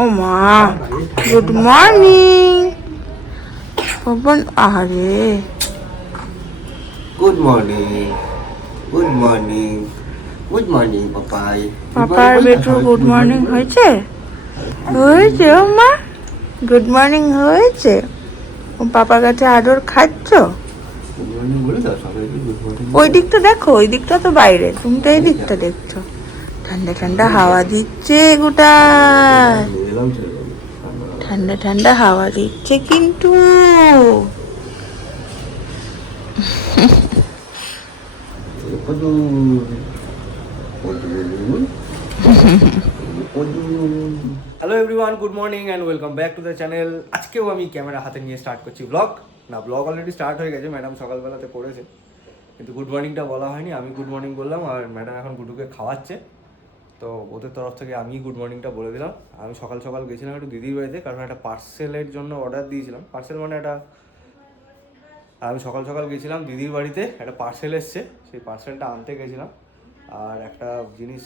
ও মা good morning Pavan আরে good morning good morning good morning Papai. পাপার বেটু গুড মর্নিং হয়েছে? হয়েছে ও মা গুড মর্নিং হয়েছে। ও পাপার কাছে আদর খাচ্ছ? ওই দিকটা দেখো ওই দিকটা তো বাইরে তুমি তো এই দিকটা দেখছ। ঠান্ডা ঠান্ডা হাওয়া দিচ্ছে গোটা। ঠান্ডা ঠান্ডা হাওয়া দিচ্ছে কিন্তু। Hello everyone good morning and welcome back to the channel আজকেও আমি ক্যামেরা হাতে নিয়ে স্টার্ট করছি ব্লগ না ব্লগ অলরেডি স্টার্ট হয়ে গেছে ম্যাডাম সকালবেলাতে করেছে। কিন্তু গুড মর্নিংটা বলা হয়নি, আমি গুড মর্নিং বললাম আর ম্যাডাম এখন গুডুকে খাওয়াচ্ছে। তো ওদের তরফ থেকে আমি গুড মর্নিংটা বলে দিলাম। আমি সকাল সকাল গেছিলাম একটু দিদির বাড়িতে, কারণ একটা পার্সেলের জন্য অর্ডার দিয়েছিলাম। পার্সেল মানে একটা আমি সকাল সকাল গেছিলাম দিদির বাড়িতে, একটা পার্সেল এসছে, সেই পার্সেলটা আনতে গেছিলাম। আর একটা জিনিস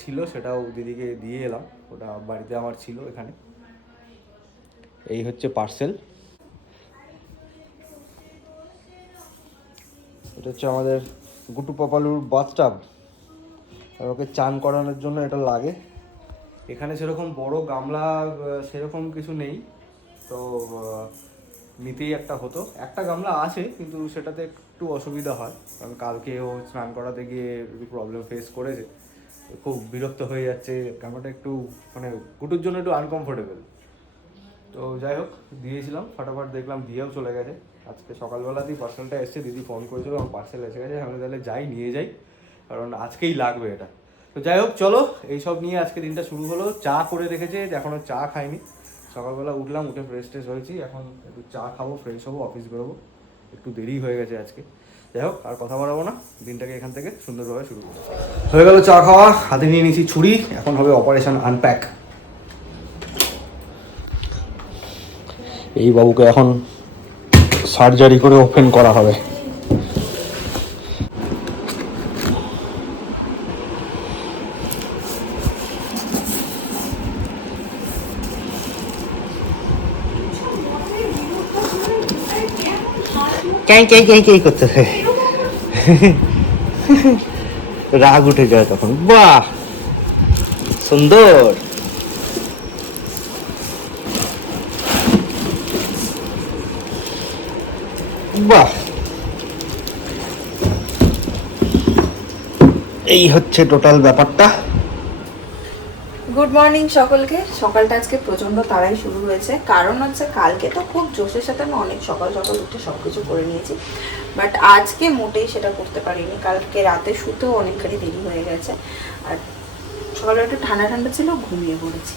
ছিল, সেটাও দিদিকে দিয়ে এলাম, ওটা বাড়িতে আমার ছিল এখানে। এই হচ্ছে পার্সেল এটা হচ্ছে আমাদের গুটু পাপালুর বাথটাব আর ওকে চান করানোর জন্য এটা লাগে। এখানে সেরকম বড় গামলা সেরকম কিছু নেই। তো নিতেই একটা হতো। একটা গামলা আছে, কিন্তু সেটাতে একটু অসুবিধা হয়। কারণ কালকে ও স্নান করাতে গিয়ে একটু প্রবলেম ফেস করেছে। খুব বিরক্ত হয়ে যাচ্ছে। গামলাটা একটু মানে গুটুর জন্য একটু আনকমফোর্টেবল তো যাই হোক, দিয়েছিলাম। ফটাফট দেখলাম দিয়েও চলে গেছে। আজকে সকালবেলাতেই পার্সেলটা এসছে। দিদি ফোন করেছিল, আমার পার্সেল এসে গেছে। আমি তাহলে যাই, নিয়ে যাই। কারণ আজকেই লাগবে এটা। তো যাই হোক, চলো, এইসব নিয়ে আজকে দিনটা শুরু হলো। চা করে রেখেছে এখনও চা খাইনি। সকালবেলা উঠলাম, উঠে ফ্রেশ ট্রেশ হয়েছি। এখন একটু চা খাব ফ্রেশ হব অফিস বেরোবো। একটু দেরি হয়ে গেছে আজকে। যাই হোক, আর কথা বাড়াবো না। দিনটাকে এখান থেকে সুন্দরভাবে শুরু করব। হয়ে গেল চা খাওয়া, হাতে নিয়ে নিয়েছি ছুরি, এখন হবে অপারেশন আনপ্যাক এই বাবুকে এখন সার্জারি করে ওপেন করা হবে। চাই চাই চাই চাই করতেছে। রাগ উঠে যায় তখন। বাহ! সুন্দর। বাহ! এই হচ্ছে টোটাল ব্যাপারটা। গুড মর্নিং সকলকে। সকালটা আজকে প্রচণ্ড তাড়াই শুরু হয়েছে। কারণ হচ্ছে কালকে তো খুব জোশের সাথে আমি অনেক সকাল সকাল উঠে সব কিছু করে নিয়েছি। বাট আজকে মোটেই সেটা করতে পারিনি। কালকে রাতে শুতেও অনেকখানি দেরি হয়ে গেছে। আর সকালে একটু ঠান্ডা ঠান্ডা ছিল, ঘুমিয়ে পড়েছি।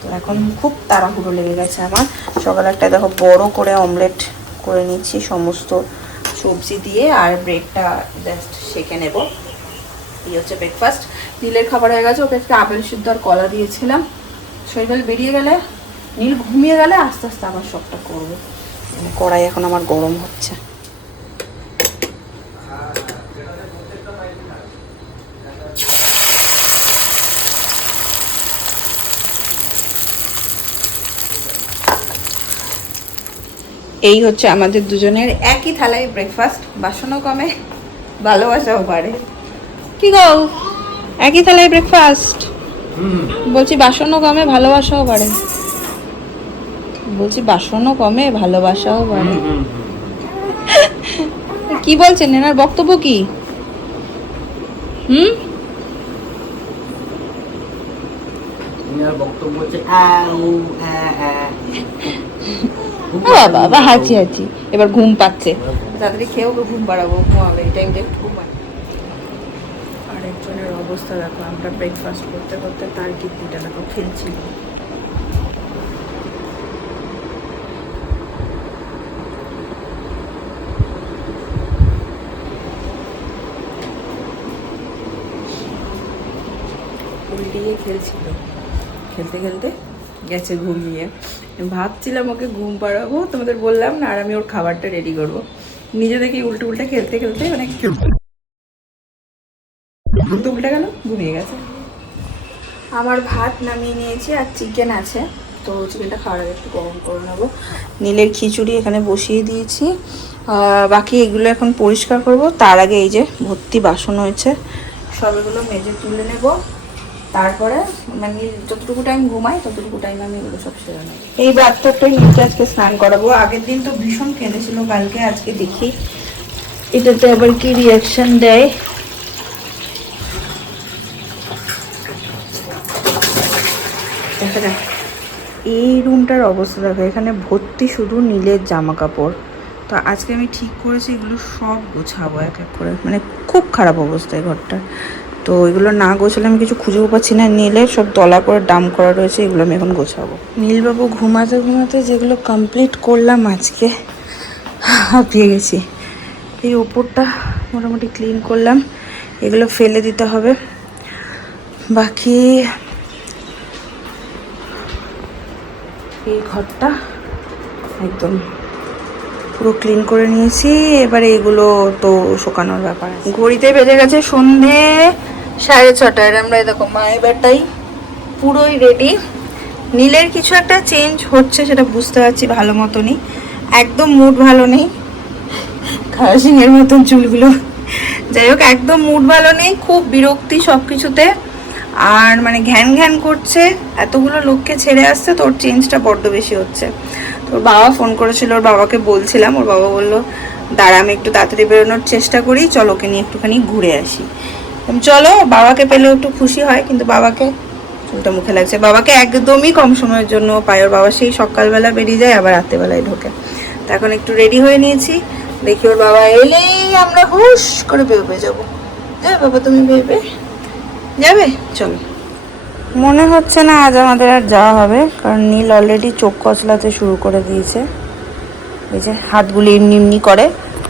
তো এখন খুব তাড়াহুড়ো লেগে গেছে আমার। সকালে একটা দেখো বড় করে অমলেট করে নিচ্ছি সমস্ত সবজি দিয়ে। আর ব্রেডটা জাস্ট সেঁকে নেব। এই হচ্ছে ব্রেকফাস্ট নীলের খাবার হয়ে গেছে, ওকে একটা আপেল সিদ্ধ আর কলা দিয়েছিলাম। শৈবাল বেরিয়ে গেলে, নীল ঘুমিয়ে গেলে আস্তে আস্তে আবার সবটা করব। মানে কড়াই এখন আমার গরম হচ্ছে। এই হচ্ছে আমাদের দুজনের একই থালায় ব্রেকফাস্ট বাসনও কমে, ভালোবাসাও বাড়ে। কি গো? একই থালায় ব্রেকফাস্ট বলছি বাসনও কমে ভালোবাসাও বাড়ে। বলছি বাসনও কমে ভালোবাসাও বাড়ে। কি বলছেন? এনার বক্তব্য কি? হুম? বক্তব্য হচ্ছে বাবা বাবা হাঁচি হাঁচি। এবার ঘুম পাচ্ছে। তাড়াতাড়ি খেয়েও ঘুম পাড়াবো ঘুমাবে এই টাইমটা ঘুমায়। আরেকজনের অবস্থা দেখো, আমরা ব্রেকফাস্ট করতে করতে তার কিডনিটা দেখো উল্টিয়ে খেলছিল। খেলতে খেলতে গেছে ঘুমিয়ে। ভাবছিলাম ওকে ঘুম পাড়াবো, তোমাদের বললাম না, আর আমি ওর খাবারটা রেডি করব। নিজে দেখি উল্টে উল্টে খেলতে খেলতে মানে উল্টে গেল ঘুমিয়ে গেছে। আমার ভাত নামিয়ে নিয়েছি আর চিকেন আছে। তো চিকেনটা খাওয়ার আগে একটু গরম করে নেব। নীলের খিচুড়ি এখানে বসিয়ে দিয়েছি। বাকি এগুলো এখন পরিষ্কার করব। তার আগে এই যে ভর্তি বাসন হয়েছে সব এগুলো মেজে তুলে নেব। তারপরে মানে যতটুকু টাইম ঘুমাই ততটুকু টাইম আমি এগুলো সব সেরে নেব। এই বাচ্চাটাই নিচে আজকে স্নান করাবো। আগের দিন তো ভীষণ কেঁদেছিল কালকে আজকে দেখি। এটাতে আবার কি রিয়াকশন দেয় দেখা যাক এই রুমটার অবস্থা দেখো, এখানে ভর্তি শুধু নীলের জামা কাপড় তো আজকে আমি ঠিক করেছি এগুলো সব গোছাবো এক এক করে। মানে খুব খারাপ অবস্থায় ঘরটা তো এগুলো না গোছালে আমি কিছু খুঁজেও পাচ্ছি না। নীলের সব তলা করে ডাম করা রয়েছে, এগুলো আমি এখন গোছাবো। নীলবাবু ঘুমাতে ঘুমাতে যেগুলো কমপ্লিট করলাম আজকে, হাঁপিয়ে গেছি। এই ওপরটা মোটামুটি ক্লিন করলাম। এগুলো ফেলে দিতে হবে। বাকি এই ঘরটা একদম পুরো ক্লিন করে নিয়েছি। এবারে এগুলো তো শুকানোর ব্যাপার। ঘড়িতে বেজে গেছে সন্ধে সাড়ে ছটায় আমরা দেখো মায়ের বেটাই পুরোই রেডি নীলের কিছু একটা চেঞ্জ হচ্ছে সেটা বুঝতে পারছি ভালো মতনই। একদম মুড ভালো নেই। খাওয়া সিংয়ের মতন চুলগুলো। যাই হোক, একদম মুড ভালো নেই। খুব বিরক্তি সব কিছুতে আর মানে ঘ্যান ঘ্যান করছে, এতগুলো লোককে ছেড়ে আসছে, তোর চেঞ্জটা বড্ড বেশি হচ্ছে। তোর বাবা ফোন করেছিল, ওর বাবাকে বলছিলাম, ওর বাবা বলল, দাঁড়া, আমি একটু তাড়াতাড়ি বেরোনোর চেষ্টা করি, চলো ওকে নিয়ে একটুখানি ঘুরে আসি। চলো, বাবাকে পেলেও একটু খুশি হয়, কিন্তু বাবাকে চুলটা মুখে লাগছে। বাবাকে একদমই কম সময়ের জন্য পায়, ওর বাবা সেই সকালবেলা বেরিয়ে যায়, আবার রাত্রেবেলায় ঢোকে। তো এখন একটু রেডি হয়ে নিয়েছি, দেখি ওর বাবা এলেই আমরা হুশ করে বেরোবে, যাব। যাবে বাবা, তুমি বেরোবে। যাবে? চলো। মনে হচ্ছে না আজ আমাদের আর যাওয়া হবে কারণ নীল অলরেডি চোখ কচলাতে শুরু করে দিয়েছে। এই যে হাতগুলি এমনি এমনি করে।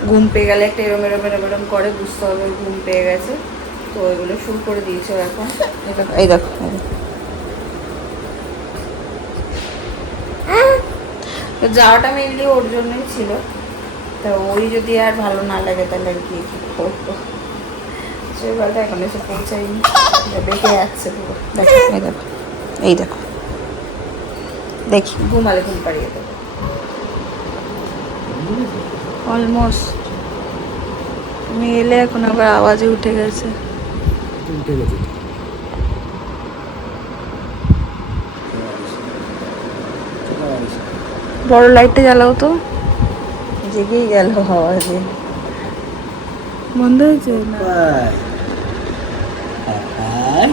ঘুম পেয়ে গেলে একটা এরম এরম এরম এরম করে বুঝতে হবে ঘুম পেয়ে গেছে। তো এগুলো শুরু করে দিয়েছে এখন। এই দেখো তো যাওয়াটা মেনলি ওর জন্যই ছিল। তো ওই যদি আর ভালো না লাগে তাহলে আর কি করতো বলতে এখন এসে পৌঁছাইনি দেখে যাচ্ছে পুরো। দেখো এই দেখো। এই দেখো। দেখি। ঘুমালে ঘুম পাড়িয়ে দেবো। অলমোস্ট তুমি এলে এখন আবার আওয়াজে উঠে গেছে। উঠে গেছে। বড় লাইটটা জ্বালাও তো। জেগেই গেল আওয়াজে। বন্ধ হয়েছে না Papai. Ini papalu. Papalu. কিছু শান্তি পেল সারাদিন Ini পর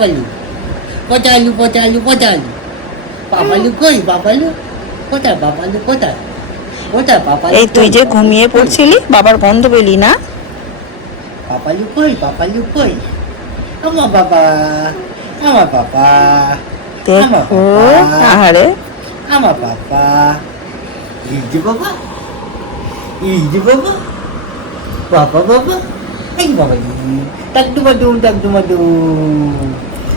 balu. Kota lu kota lu kota lu. Papa lu koi papa lu. Kota papa lu kota. Kota papa lu. এই তুই যে ঘুমিয়ে. পড়ছিলি বাবার গন্ধ পেলি না koi papa lu koi. Ama papa. Ama papa. দেখো আহারে Ama papa. Iji papa. Iji papa. Papa papa. Tak dumadum tak dumadum.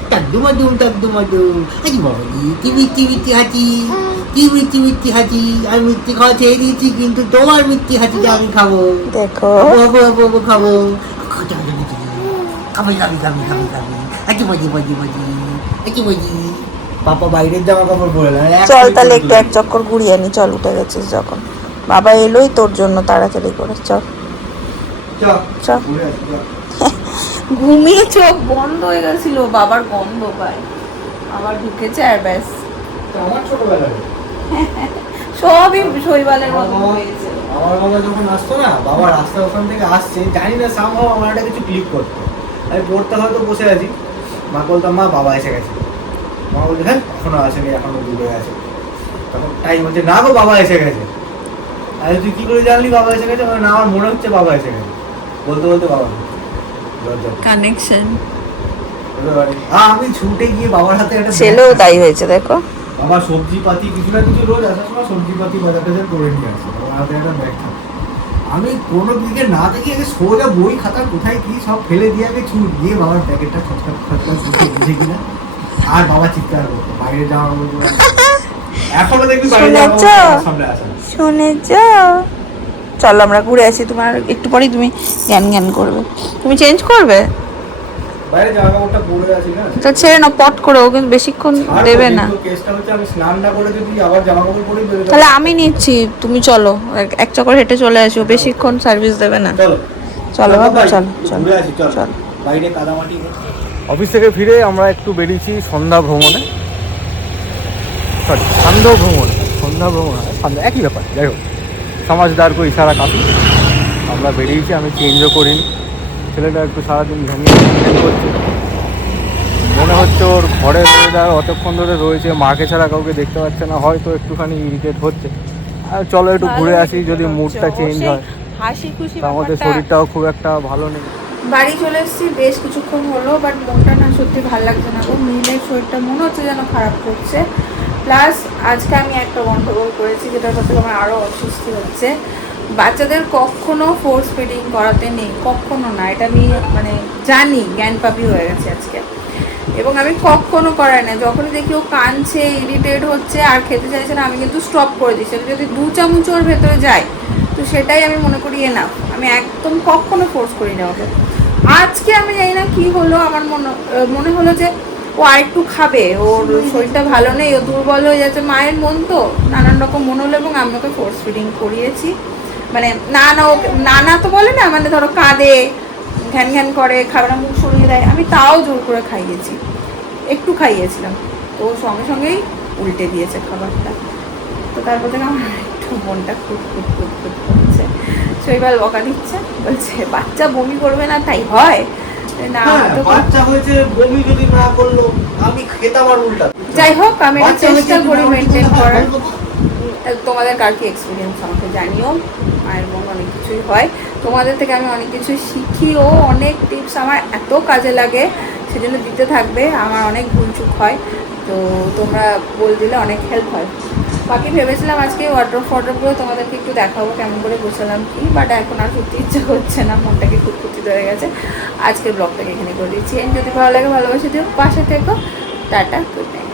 Tak dumadum tak dumadum. Ay papa ni. Tiwi tiwi ti হাতি tiwi tiwi ti হাতি আমি মিথ্যে খাওয়া ছেড়ে দিয়েছি কিন্তু তোমার মিথ্যে হাতিটা আমি খাব দেখো আবু খাব খাব খাবি খাবি খাবি খাবি খাবি আচ্ছা বাজি বাজি বাজি আচ্ছা বাজি পাপা বাইরের জামা কাপড় পরে চল তাহলে একটু এক চক্কর ঘুরিয়ে আনি চল উঠে গেছিস যখন। বাবা এলোই তোর জন্য তাড়াতাড়ি করে চল চল চল ঘুরে আসি, চল। ঘুমিয়ে চোখ বন্ধ হয়ে গেছিল বাবার গন্ধ পায়। আবার ঢুকেছে আর ব্যাস। তো আমার ছোটবেলায়? সবই শৈবালের মতো হয়েছে। আমার বাবা যখন আসতো না বাবা রাস্তা ওখান থেকে আসছে জানি না সামহাও আমার একটা কিছু ক্লিক করতো। আমি পড়তে হয়তো বসে আছি। মা বলতাম মা বাবা এসে গেছে। মা বলছে হ্যাঁ এখনও আসেনি এখনও দূরে আছে। তখন টাইম হচ্ছে না গো বাবা এসে গেছে। আরে তুই কি করে জানলি বাবা এসে গেছে? না আমার মনে হচ্ছে বাবা এসে গেছে। বলতে বলতে বাবা কানেকশন ওদের আমি ছুটে গিয়ে বাবার হাতে একটা ছেলেও তাই হয়েছে দেখো। বাবা সবজি পাতি কিছু না কিছু রোজ আসার সময় সবজি পাতি বাজার টাজার করে নিয়ে আসে। বাবার হাতে একটা ব্যাগ থাকে। আমি কোনো দিকে না দেখে আগে সোজা বই খাতা কোথায় কি সব ফেলে দিয়ে আগে ছুট গিয়ে বাবার প্যাকেটটা খচকা বুঝে বুঝে কিনা। আর বাবা চিৎকার করতো বাইরে যাওয়া এখনও দেখবি বাইরে যাওয়া শুনেছ? সামনে আসে। শুনেছ? চলো আমরা ঘুরে আসি তোমার একটু পরেই তুমি জ্ঞান জ্ঞান করবে। তুমি চেঞ্জ করবে? তো ছেড়ে না পট করে ও কিন্তু বেশিক্ষণ দেবে না। তাহলে আমি নিচ্ছি তুমি চলো এক- চক্কর হেঁটে চলে আসো বেশিক্ষণ সার্ভিস দেবে না। চলো। চলো বাবা চলো চলো চল। চলো। অফিস থেকে ফিরে আমরা একটু বেরিয়েছি সন্ধ্যা ভ্রমণে। সরি সান্ধ্য ভ্রমণ সন্ধ্যা ভ্রমণ সন্ধ্যা একই ব্যাপার যাই হোক। সমাজদার কো ইশারা কাফি আমরা বেরিয়েছি আমি চেঞ্জও করিনি। ছেলেটা একটু সারাদিন ঘামিয়ে করছে। মনে হচ্ছে ওর ঘরে রয়ে যাওয়ার অতক্ষণ ধরে রয়েছে মাকে ছাড়া কাউকে দেখতে পাচ্ছে না হয়তো একটুখানি ইরিটেট হচ্ছে। আর চলো একটু ঘুরে আসি যদি মুডটা চেঞ্জ হয়। হাসি খুশি আমাদের শরীরটাও খুব একটা ভালো নেই। বাড়ি চলে এসেছি বেশ কিছুক্ষণ হলো বাট মনটা না সত্যি ভালো লাগছে না গো। মেয়ের শরীরটা মনে হচ্ছে যেন খারাপ করছে। প্লাস আজকে আমি একটা গন্ডগোল করেছি যেটার কথা আমার আরও অস্বস্তি হচ্ছে। বাচ্চাদের কখনো ফোর্স ফিডিং করাতে নেই, কখনো না। এটা আমি মানে জানি জ্ঞান পাপি হয়ে গেছে আজকে। এবং আমি কখনো করাই না যখনই দেখি ও কাঁদছে ইরিটেট হচ্ছে, আর খেতে চাইছে না, আমি কিন্তু স্টপ করে দিই। সেটা যদি দু চামচ ওর ভেতরে যায়, তো সেটাই আমি মনে করি এ না আমি একদম কখনো ফোর্স করি না ওকে। আজকে আমি জানি না কি হলো, আমার মনে মনে হলো যে ও আরেকটু খাবে, ওর শরীরটা ভালো নেই, ও দুর্বল হয়ে যাচ্ছে, মায়ের মন তো নানান রকম মনে হলো এবং আমি ওকে ফোর্স ফিডিং করিয়েছি। মানে না না ওকে না না তো বলে না মানে ধরো কাঁদে, ঘ্যান ঘ্যান করে খাবারের মুখ সরিয়ে দেয়, আমি তাও জোর করে খাইয়েছি, একটু খাইয়েছিলাম। তো সঙ্গে সঙ্গেই উল্টে দিয়েছে খাবারটা। তো তারপর থেকে আমার একটু মনটা খুব খুব খুব খুব করছে। শৈবাল বকা দিচ্ছে, বলছে, বাচ্চা বমি করবে না, তাই হয়? বাচ্চা হয়েছে বমি যদি না করল আমি খেতাম আর উল্টা। যাই হোক আমি এটা বাচ্চা হয়েছে, চেষ্টা করি মেনটেন করার। তোমাদের কার কি এক্সপিরিয়েন্স আমাকে জানিও। মায়ের মন অনেক কিছুই হয়। তোমাদের থেকে আমি অনেক কিছু শিখি ও অনেক টিপস আমার এত কাজে লাগে সেজন্য দিতে থাকবে। আমার অনেক ভুলচুক হয়। তো তোমরা বল দিলে অনেক হেল্প হয়। বাকি ভেবেছিলাম আজকে ওয়ার্ড্রপ ফটোগুলো তোমাদেরকে একটু দেখাবো কেমন করে গোছালাম কি বাট এখন আর সত্যি ইচ্ছে হচ্ছে না, মনটাকে খুব খুঁতখুতি ধরে গেছে। আজকের ব্লগটাকে এখানে করে দিচ্ছি। যদি ভালো লাগে ভালোবাসে দিও, পাশে থেকো। Tata good night